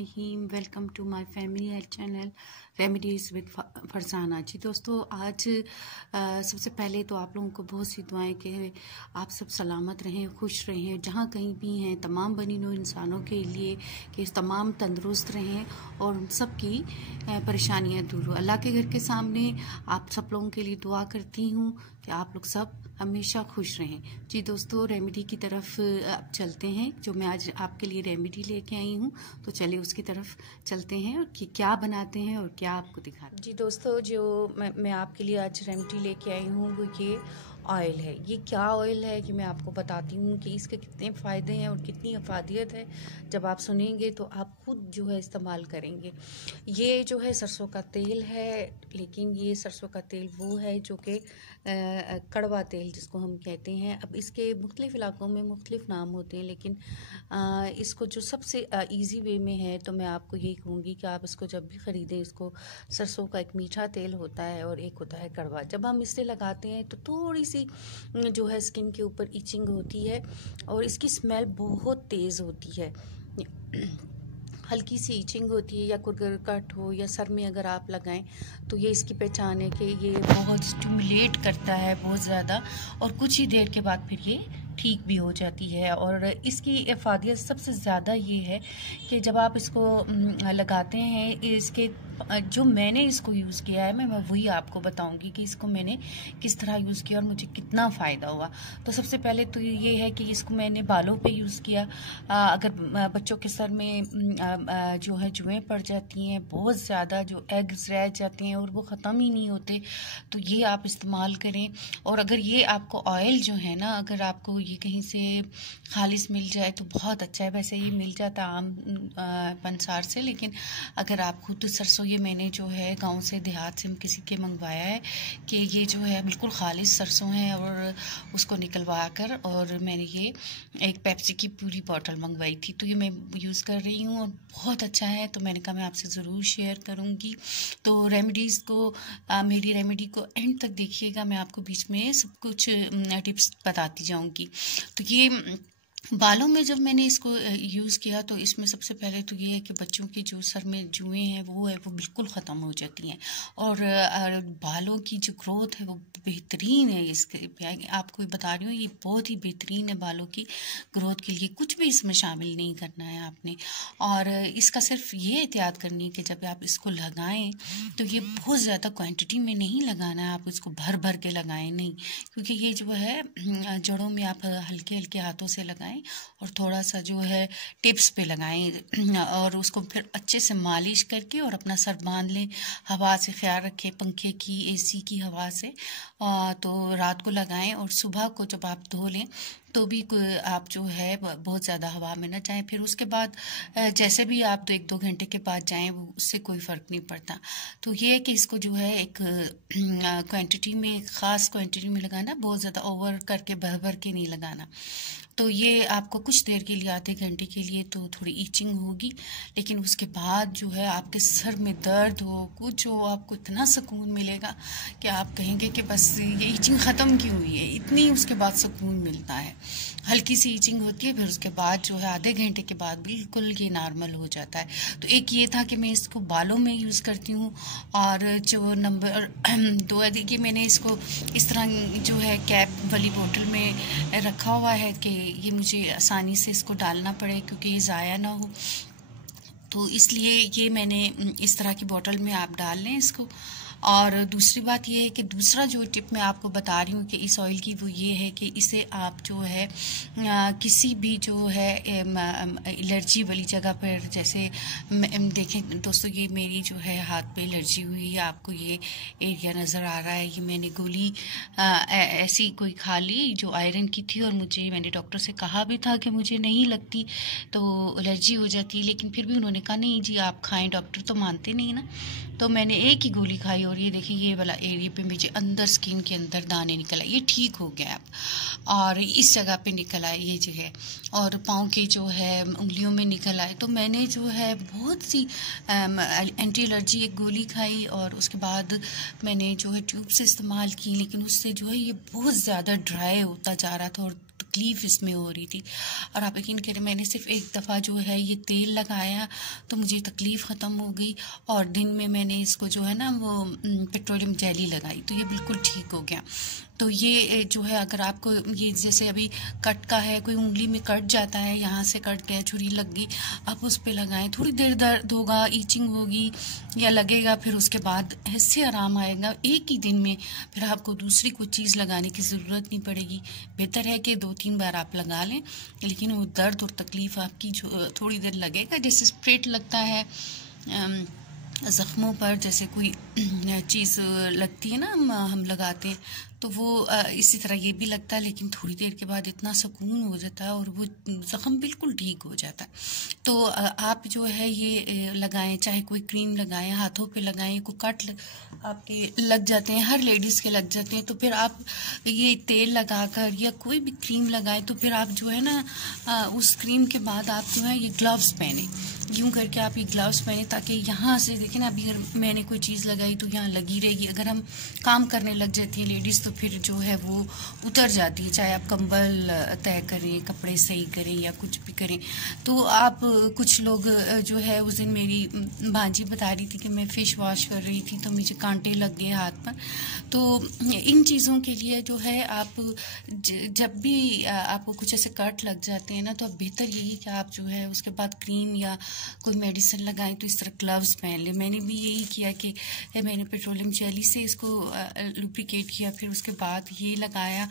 बिस्मिल्लाहिर्रहमानिर्रहीम। Welcome to my family health channel remedies with Farzana. जी दोस्तों, आज सबसे पहले तो आप लोगों को बहुत सी दुआएं कि आप सब सलामत रहें, खुश रहें, जहाँ कहीं भी हैं। तमाम बनी नौ इंसानों के लिए कि तमाम तंदुरुस्त रहें और उन सब की परेशानियाँ दूर हो। अल्लाह के घर के सामने आप सब लोगों के लिए दुआ करती हूँ कि आप लोग सब हमेशा खुश रहें। जी दोस्तों, रेमेडी की तरफ अब चलते हैं। जो मैं आज आपके लिए रेमेडी लेके आई हूँ, तो चलिए उसकी तरफ चलते हैं और कि क्या बनाते हैं और क्या आपको दिखाते हैं। जी दोस्तों, जो मैं आपके लिए आज रेमेडी लेके आई हूँ वो ये ऑयल है। ये क्या ऑयल है कि मैं आपको बताती हूँ कि इसके कितने फ़ायदे हैं और कितनी अफादियत है। जब आप सुनेंगे तो आप खुद जो है इस्तेमाल करेंगे। ये जो है सरसों का तेल है, लेकिन ये सरसों का तेल वो है जो कि कड़वा तेल जिसको हम कहते हैं। अब इसके मुख्तलिफ़ इलाकों में मुख्तलिफ़ नाम होते हैं, लेकिन इसको जो सबसे ईज़ी वे में है तो मैं आपको यही कहूँगी कि आप इसको जब भी ख़रीदें, इसको सरसों का एक मीठा तेल होता है और एक होता है कड़वा। जब हम इसे लगाते हैं तो थोड़ी सी जो है स्किन के ऊपर इचिंग होती है और इसकी स्मेल बहुत तेज़ होती है। हल्की सी इचिंग होती है या कुरकुराहट हो या सर में अगर आप लगाएं तो ये इसकी पहचान है कि ये बहुत स्टिमुलेट करता है बहुत ज़्यादा, और कुछ ही देर के बाद फिर ये ठीक भी हो जाती है। और इसकी अफादियत सबसे ज़्यादा ये है कि जब आप इसको लगाते हैं, इसके जो मैंने इसको यूज़ किया है मैं वही आपको बताऊंगी कि इसको मैंने किस तरह यूज़ किया और मुझे कितना फ़ायदा हुआ। तो सबसे पहले तो ये है कि इसको मैंने बालों पे यूज़ किया। अगर बच्चों के सर में जो है जुएँ पड़ जाती हैं, बहुत ज़्यादा जो एग्स रह जाते हैं और वो ख़त्म ही नहीं होते, तो ये आप इस्तेमाल करें। और अगर ये आपको ऑयल जो है ना, अगर आपको ये कहीं से खालिस मिल जाए तो बहुत अच्छा है। वैसे ये मिल जाता है आम पंसार से, लेकिन अगर आप खुद सरसों, ये मैंने जो है गांव से देहात से किसी के मंगवाया है कि ये जो है बिल्कुल खालिस सरसों है, और उसको निकलवा कर और मैंने ये एक पेप्सी की पूरी बॉटल मंगवाई थी, तो ये मैं यूज़ कर रही हूँ और बहुत अच्छा है। तो मैंने कहा मैं आपसे ज़रूर शेयर करूँगी। तो रेमेडीज़ को मेरी रेमेडी को एंड तक देखिएगा, मैं आपको बीच में सब कुछ टिप्स बताती जाऊँगी। तो ये बालों में जब मैंने इसको यूज़ किया तो इसमें सबसे पहले तो ये है कि बच्चों की जो सर में जुएँ हैं वो बिल्कुल ख़त्म हो जाती हैं, और बालों की जो ग्रोथ है वो बेहतरीन है। इसके आपको बता रही हूँ, ये बहुत ही बेहतरीन है बालों की ग्रोथ के लिए। कुछ भी इसमें शामिल नहीं करना है आपने, और इसका सिर्फ ये एहतियात करनी है कि जब आप इसको लगाएं तो ये बहुत ज़्यादा क्वांटिटी में नहीं लगाना है। आप इसको भर भर के लगाएं नहीं, क्योंकि ये जो है जड़ों में आप हल्के हल्के हाथों से लगाएं और थोड़ा सा जो है टिप्स पे लगाएं, और उसको फिर अच्छे से मालिश करके और अपना सर बांध लें। हवा से ख्याल रखें, पंखे की, एसी की हवा से। तो रात को लगाएं और सुबह को जब आप धो लें तो भी आप जो है बहुत ज़्यादा हवा में ना जाएं। फिर उसके बाद जैसे भी आप तो 1-2 घंटे के बाद जाएं, वो उससे कोई फ़र्क नहीं पड़ता। तो ये है कि इसको जो है एक क्वांटिटी में, ख़ास क्वांटिटी में लगाना, बहुत ज़्यादा ओवर करके भर भर के नहीं लगाना। तो ये आपको कुछ देर के लिए, आधे घंटे के लिए तो थोड़ी ईचिंग होगी, लेकिन उसके बाद जो है आपके सर में दर्द हो, कुछ हो, आपको इतना सुकून मिलेगा कि आप कहेंगे कि बस ये ईचिंग ख़त्म क्यों हुई है। इतनी उसके बाद सुकून मिलता है। हल्की सी ईचिंग होती है, फिर उसके बाद जो है आधे घंटे के बाद बिल्कुल ये नॉर्मल हो जाता है। तो एक ये था कि मैं इसको बालों में यूज़ करती हूँ। और जो नंबर 2 है, देखिए मैंने इसको इस तरह जो है कैप वाली बोतल में रखा हुआ है कि ये मुझे आसानी से इसको डालना पड़े, क्योंकि ये ज़ाया ना हो। तो इसलिए ये मैंने इस तरह की बोतल में आप डाल लें इसको। और दूसरी बात ये है कि दूसरा जो टिप मैं आपको बता रही हूँ कि इस ऑयल की, वो ये है कि इसे आप जो है किसी भी जो है एलर्जी वाली जगह पर, जैसे देखें दोस्तों, ये मेरी जो है हाथ पे एलर्जी हुई है, आपको ये एरिया नज़र आ रहा है। ये मैंने गोली ऐसी कोई खा ली जो आयरन की थी, और मैंने डॉक्टर से कहा भी था कि मुझे नहीं लगती, तो एलर्जी हो जाती है, लेकिन फिर भी उन्होंने कहा नहीं जी आप खाएं, डॉक्टर तो मानते नहीं ना। तो मैंने एक ही गोली खाई और ये देखिए ये वाला एरिया पे मुझे अंदर स्किन के अंदर दाने निकल आए। ये ठीक हो गया अब, और इस जगह पे निकल आए ये जगह, और पाँव के जो है उंगलियों में निकल आए। तो मैंने जो है बहुत सी एंटी एलर्जी एक गोली खाई, और उसके बाद मैंने जो है ट्यूब से इस्तेमाल की, लेकिन उससे जो है ये बहुत ज़्यादा ड्राई होता जा रहा था और तकलीफ़ इसमें हो रही थी। और आप यकीन करें, मैंने सिर्फ एक दफ़ा जो है ये तेल लगाया तो मुझे तकलीफ़ ख़त्म हो गई, और दिन में मैंने इसको जो है ना वो पेट्रोलियम जेली लगाई तो ये बिल्कुल ठीक हो गया। तो ये जो है, अगर आपको ये जैसे अभी कट का है, कोई उंगली में कट जाता है, यहाँ से कट गया, छुरी लग गई, आप उस पे लगाएं, थोड़ी देर दर्द होगा, ईचिंग होगी या लगेगा, फिर उसके बाद ऐसे आराम आएगा एक ही दिन में। फिर आपको दूसरी कोई चीज़ लगाने की ज़रूरत नहीं पड़ेगी। बेहतर है कि 2-3 बार आप लगा लें, लेकिन वो दर्द और तकलीफ़ आपकी थोड़ी देर लगेगा। जैसे स्प्रेट लगता है ज़ख्मों पर, जैसे कोई चीज़ लगती है ना, हम लगाते हैं, तो वो इसी तरह ये भी लगता है, लेकिन थोड़ी देर के बाद इतना सुकून हो जाता है और वो ज़ख्म बिल्कुल ठीक हो जाता है। तो आप जो है ये लगाएं, चाहे कोई क्रीम लगाएं, हाथों पे लगाएं, कोई कट आपके लग जाते हैं, हर लेडीज़ के लग जाते हैं, तो फिर आप ये तेल लगाकर या कोई भी क्रीम लगाएं, तो फिर आप जो है ना उस क्रीम के बाद आप जो है ये ग्लव्स पहने, यूँ करके आप ये ग्लव्स पहने, ताकि यहाँ से देखें ना, अभी अगर मैंने कोई चीज़ लगाई तो यहाँ लगी रहेगी। अगर हम काम करने लग जाती हैं लेडीज़ तो फिर जो है वो उतर जाती है, चाहे आप कंबल तय करें, कपड़े सही करें या कुछ भी करें। तो आप कुछ लोग जो है, उस दिन मेरी भांजी बता रही थी कि मैं फ़ेस वॉश कर रही थी तो मुझे कांटे लग गए हाथ पर। तो इन चीज़ों के लिए जो है, आप जब भी आपको कुछ ऐसे कट लग जाते हैं ना, तो अब बेहतर यही कि आप जो है उसके बाद क्रीम या कोई मेडिसिन लगाएं तो इस तरह ग्लव्स पहन लें। मैंने भी यही किया कि मैंने पेट्रोलियम जेली से इसको लुब्रिकेट किया, फिर उसके बाद ये लगाया,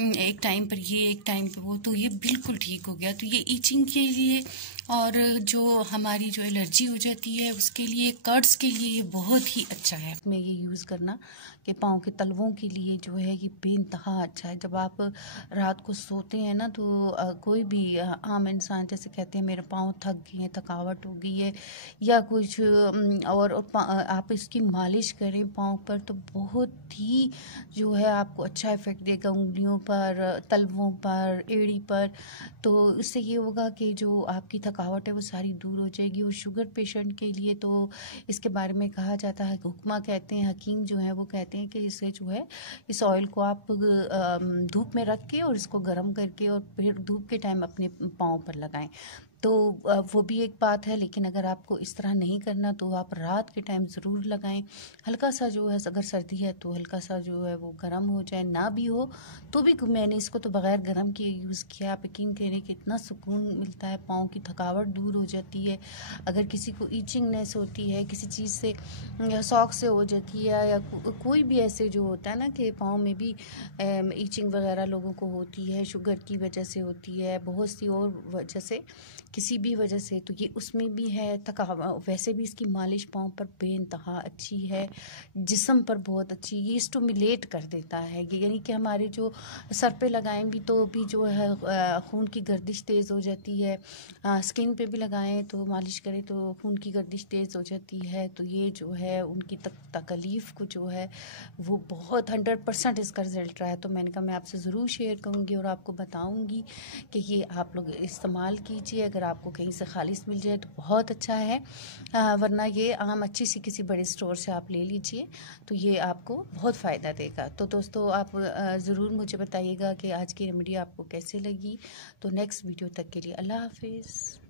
एक टाइम पर ये, एक टाइम पर वो, तो ये बिल्कुल ठीक हो गया। तो ये ईचिंग के लिए और जो हमारी जो एलर्जी हो जाती है उसके लिए, कर्ड्स के लिए ये बहुत ही अच्छा है। मैं ये यूज़ करना कि पाँव के तलवों के लिए जो है ये बेइंतहा अच्छा है। जब आप रात को सोते हैं ना, तो कोई भी आम इंसान जैसे कहते हैं मेरे पाँव थक गए हैं, थकावट हो गई है या कुछ और आप इसकी मालिश करें पाँव पर तो बहुत ही जो है आपको अच्छा इफ़ेक्ट देगा, उंगलियों पर, तलवों पर, एड़ी पर। तो इससे ये होगा कि जो आपकी थकावट है वो सारी दूर हो जाएगी। और शुगर पेशेंट के लिए तो इसके बारे में कहा जाता है, हुक्मा कहते हैं, हकीम जो है वो कहते हैं कि इसे जो है, इस ऑयल को आप धूप में रख के और इसको गर्म करके और फिर धूप के टाइम अपने पाँव पर लगाएं। तो वो भी एक बात है। लेकिन अगर आपको इस तरह नहीं करना तो आप रात के टाइम ज़रूर लगाएं। हल्का सा जो है, अगर सर्दी है तो हल्का सा जो है वो गर्म हो जाए, ना भी हो तो भी मैंने इसको तो बग़ैर गर्म किए यूज़ किया। आप यकीन करें कि इतना सुकून मिलता है, पाँव की थकावट दूर हो जाती है। अगर किसी को ईचिंगनेस होती है किसी चीज़ से या शौक से हो जाती है, या कोई भी ऐसे जो होता है ना कि पाँव में भी ईचिंग वगैरह लोगों को होती है, शुगर की वजह से होती है, बहुत सी और वजह से, किसी भी वजह से, तो ये उसमें भी है। वैसे भी इसकी मालिश पाँव पर बेइंतहा अच्छी है, जिस्म पर बहुत अच्छी, ये स्टिमुलेट कर देता है। यानी कि हमारे जो सर पे लगाएं भी तो भी जो है खून की गर्दिश तेज़ हो जाती है, स्किन पे भी लगाएं तो मालिश करें तो खून की गर्दिश तेज़ हो जाती है। तो ये जो है उनकी तकलीफ़ को जो है वो बहुत 100% इसका रिज़ल्ट रहा है। तो मैंने कहा मैं आपसे ज़रूर शेयर करूँगी और आपको बताऊँगी कि ये आप लोग इस्तेमाल कीजिए। अगर आपको कहीं से खालिस मिल जाए तो बहुत अच्छा है, वरना ये आम अच्छी सी किसी बड़े स्टोर से आप ले लीजिए, तो ये आपको बहुत फ़ायदा देगा। तो दोस्तों, आप ज़रूर मुझे बताइएगा कि आज की रेमेडी आपको कैसे लगी। तो नेक्स्ट वीडियो तक के लिए अल्लाह हाफिज़।